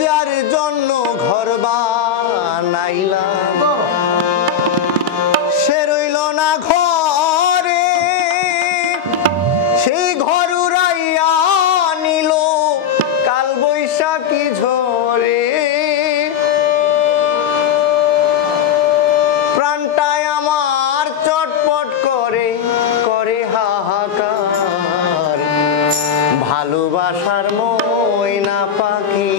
যার জন্য ঘর বানাইলাম সে রইল না ঘরে, সেই ঘর উড়াইয়া নিল কাল বৈশাখী ঝরে। প্রাণটায় আমার চটপট করে করে হাহাকার, ভালোবাসার ময়না পাখি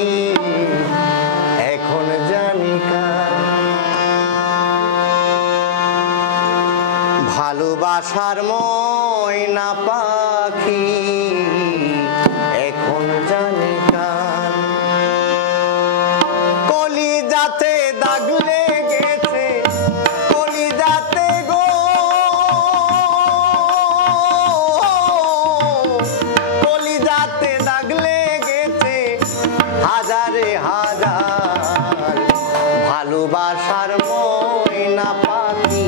এখন জানি কার। ভালোবাসার ময়না পাখি এখন জানি কার। কলিজাতে দাগ লেগেছে, কলিজাতে গো, কলিজাতে দাগ লেগেছে হাজারে হাজার। ভালোবাসার ময়না পাখি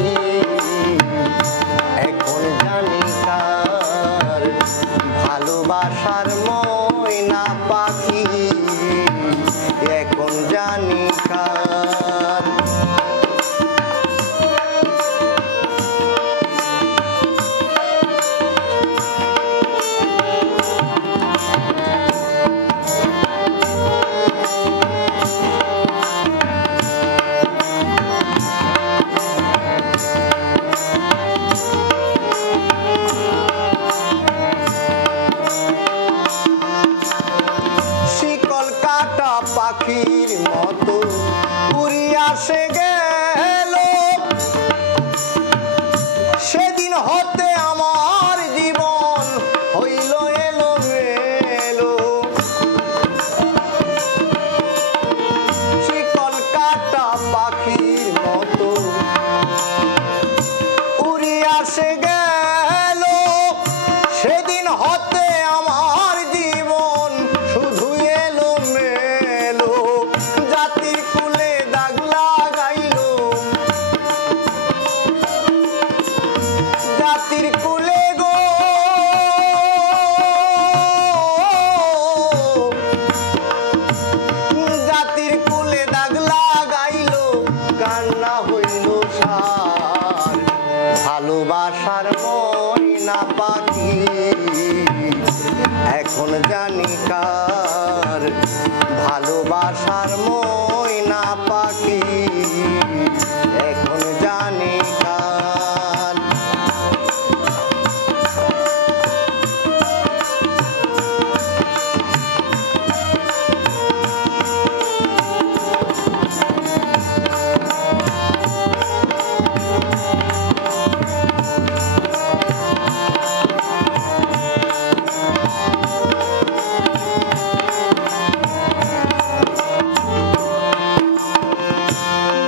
এখন জানি কার। ভালোবাসার ময়না পাখি এখন জানি কার। শিকল কাটা পাখির মতো উড়িয়া সে গেল, সেদিন হতে আমার জীবন হইল এলোমেলো। শিকল কাটা পাখির মতো উড়িয়া সে গেল, সেদিন হতে আমার জীবন শুধু এলোমেলো। জাতির কুলে দাগ লাগাইল, জাতির কুলে গো, জাতির কুলে দাগ লাগাইল, কান্না হইল সার। ভালোবাসার ময়না পাখি এখন জানি কার। ভালোবাসার ময়না পাখি এখন জানি কার।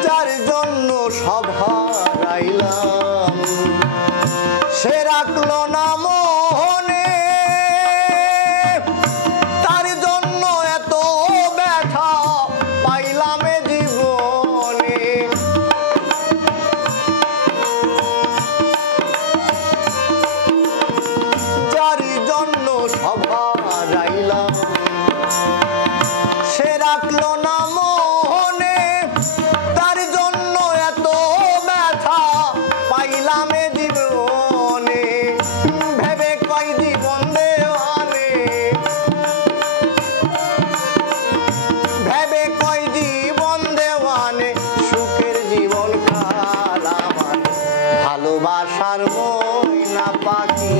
যার জন্য সব হারাইলাম সে রাখলো না মনে, তার জন্য এত ব্যথা পাইলাম এ জীবনে। যার জন্য সব হারাইলাম সে রাখলো না মনে, তার জন্য এত ব্যথা পাইলাম এ জীবনে। ভেবে কয় জীবন দেওয়ানে, ভেবে কয় জীবন দেওয়ানে, সুখের জীবন কাল আমার। ভালোবাসার ময়না পাখি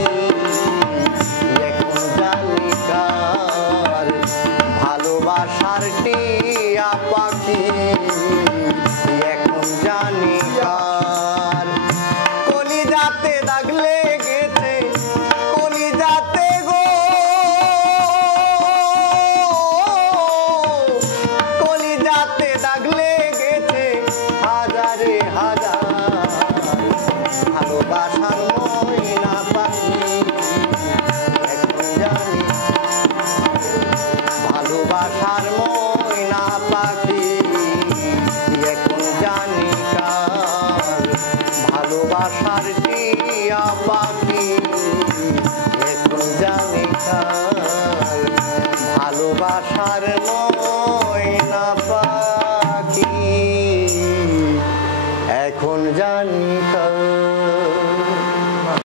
এখন জানি কার। ভালোবাসার টিয়া পাখি এখন জানি কার। কলিজাতে দাগ লেগেছে, কলিজাতে গো, কলিজাতে দাগ লেগেছে হাজারে হাজার। ভালোবাসার ময়না পাখি এখন জানি, ভালোবাসার ময়না পাখি এখন জানি কার। ভালোবাসা আশার টিয়া পাখি এখন জানি কাল ভালোবাসার